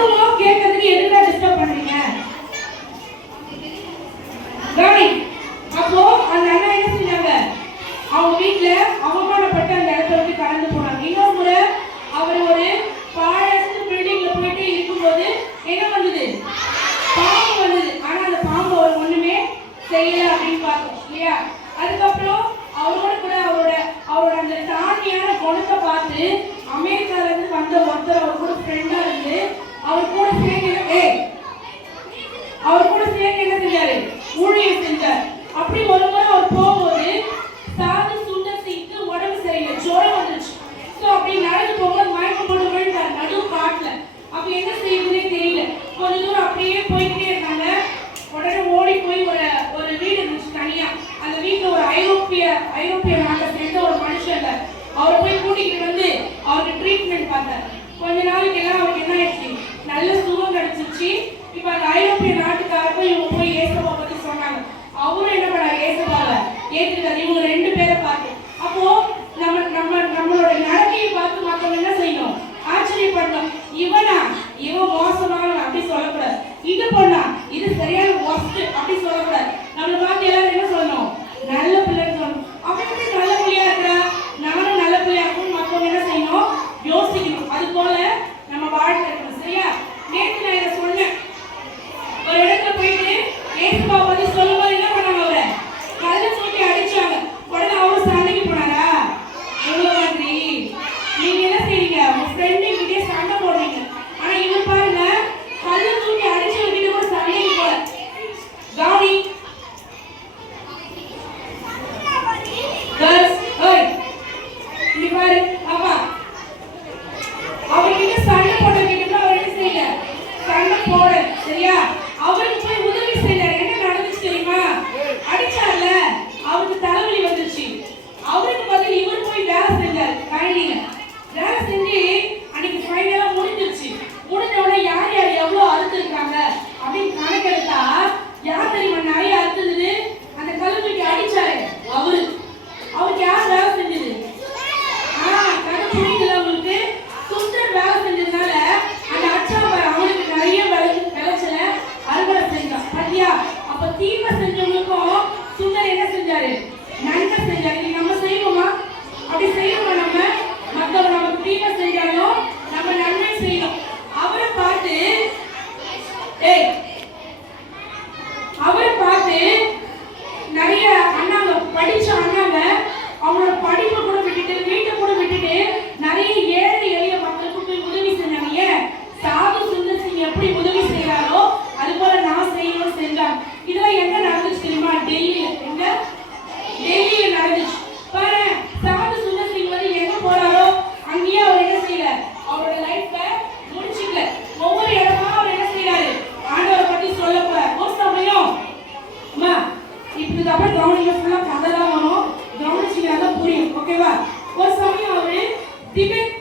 மத்தவங்க கேட்கறதுக்கு எதுக்குடா டிஸ்டர்ப் பண்றீங்க கவனி. அப்போ அந்த அண்ணா என்ன செஞ்சாங்க, அவங்க வீட்டுல அவமானப்பட்டு அந்த இடத்த விட்டு கடந்து போனாங்க. இன்னொரு முறை அவர் ஒரு பாழஸ்ட் பில்டிங்ல போயிட்டு இருக்கும்போது என்ன வந்தது, பாம்பு வந்தது. ஆனா அந்த பாம்பு அவர் ஒண்ணுமே செய்யல அப்படின்னு பார்த்தோம் இல்லையா. அதுக்கப்புறம் அவரோட கூட அவரோட அந்த தாழ்மையான குணத்தை பார்த்து அமெரிக்கால இருந்து வந்த ஒருத்தர் அவர் கூட ஃப்ரெண்டா இருந்து அவர் கூட சேர்ந்து என்ன செஞ்சாரு, ஊழியம் செஞ்சார். அப்படி ஒரு முறை அவர் போகும்போது சாது சுந்தர் சிங்க்கு உடம்பு சரியில்லை, ஜுரம் வந்துருச்சு. ஸோ அப்படி நடந்து போகும்போது மயக்கம் போட்டு விழுந்தார் நடு காட்டுல. அப்ப என்ன செய்யுதுன்னே தெரியல. கொஞ்ச தூரம் அப்படியே போய்கிட்டே இருந்தாங்க. உடனே ஓடி போய் ஒரு வீடு இருந்துச்சு தனியா. அந்த வீட்டுல ஒரு ஐரோப்பிய நாட்டை சேர்ந்த ஒரு மனுஷன் அவரை போய் கூட்டிகிட்டு வந்து அவருக்கு ட்ரீட்மெண்ட் பார்த்தார். கொஞ்ச நாளைக்கு எல்லாம் அவருக்கு என்ன ஆயிடுச்சு, நல்ல சுகம் கிடைச்சிருச்சு. இப்ப அந்த ஐரோப்பிய நாட்டுக்காரருக்கும் இவங்க போய் இயேசுவை பத்தி சொன்னாங்க. அவரும் என்ன பண்ணாரு, இயேசுவாவை ஏற்றுக்காரு. இவங்க ரெண்டு பேரை பார்த்து அப்போ நம்மளோட நடக்கையை பார்த்து மற்றவங்க என்ன செய்யணும், ஆச்சரியப்படணும். இவன் மோசமானவன் அப்படி சொல்லக்கூடாது. இது பண்ணா இது சரியான ஒஸ்ட் அப்படி சொல்லக்கூடாது. நம்மளை பார்த்து எல்லாரும் என்ன சொல்லணும், நல்ல பிள்ளைன்னு சொல்லணும். அப்படி நல்ல பிள்ளையா இருக்கிறா, நானும் நல்ல பிள்ளையா இருக்கும்னு மற்றவங்க என்ன செய்யணும், யோசிக்கணும். அது போல நம்ம வாழ்க்கை இருக்கணும். சரியா. நேற்று நான் இதை சொன்னேன். ஒரு இடத்துல போயிட்டு ஏசுவா பத்தி சொல்லும்போது என்ன பண்ணாங்க, அவரை கல்ல தூக்கி அடிச்சாங்க. உடனே அவரு சண்டைக்கு போனாரா, எவ்வளவு நன்றி. நீங்க என்ன செய்றீங்க, உங்க ஃப்ரெண்டு கிட்டே சண்டை போடுறீங்க. ஆனா இவர் பாருங்க, கல்ல தூக்கி அடிச்சவர்கிட்ட கூட சண்டைக்கு போல. கவனி கேர்ள்ஸ், ஓய் இங்க பாரு பாப்பா, அவர்கிட்ட சண்டை போடுறவர்கிட்ட அவர் என்ன செய்யல, சண்டை போட. சரியா. அவருக்கு போய் உதவி செய்யல. என்ன நடந்துச்சு தெரியுமா, அடிச்சார்ல, அவருக்கு தலைவலி வந்துச்சு. அவருக்கு பதில் இவர் போய் வேலை செஞ்சார். கழனியில வேலை செஞ்சு அன்னைக்கு ஃபைனலா முடிஞ்சிருச்சு. முடிஞ்ச உடனே யார் யார் எவ்வளவு அறுத்துருக்காங்க அப்படின்னு கணக்கெடுத்தா யார் தெரியுமா நிறைய அறுத்தது, அந்த கல்லுக்கு அடிச்சாரு அவருக்கு யார் வேலை செஞ்சது, கதை புரியுதுல உங்களுக்கு. சுந்தர் வேலை செஞ்சதுனால அந்த அச்சாபார் அவனுக்கு நிறைய விளைச்சல அறுவடை செஞ்சான். பாத்தியா. அப்ப தீமை செஞ்சவங்களுக்கும் சுந்தர் என்ன செஞ்சாரு, நன்மை செஞ்சாரு. நம்ம செய்வோமா, அப்படி செய்வோமா, நம்ம மற்றவங்க நமக்கு தீமை செஞ்சாலும் நம்ம நன்மை செய்யணும். அவரை பார்த்து நிறைய அண்ணாங்க, படிச்ச அண்ணாங்க அவங்களோட படிப்பை கூட விட்டுட்டு வீட்டை கூட விட்டுட்டு நிறைய ஏழை எளிய மக்களுக்கு போய் உதவி செஞ்சாங்க. ஏன், சாது சுந்தர் சிங் எப்படி உதவி செய்யறாரோ அது போல நான் செய்யணும் செஞ்சாங்க. இதெல்லாம் எங்க நடந்துச்சு தெரியுமா, டெல்லியில. எங்க, டெல்லியில நடந்துச்சு. பாரு, சாது சுந்தர் சிங் வந்து எங்க போறாரோ அங்கேயே அவர் என்ன செய்யல, அவரோட லைஃப்ல முடிச்சுக்கல. ஒவ்வொரு இடமா அவர் என்ன செய்யறாரு, ஆண்டவரை பத்தி சொல்ல போறாரு. ஒரு சமயம் அம்மா இப்படி அப்புறம் கவனிக்க ஃபுல்லா கதை தான் வரும், கவனிச்சீங்கன்னா புரியும். ஓகேவா. ஒரு சமயம் அவரு திபெத்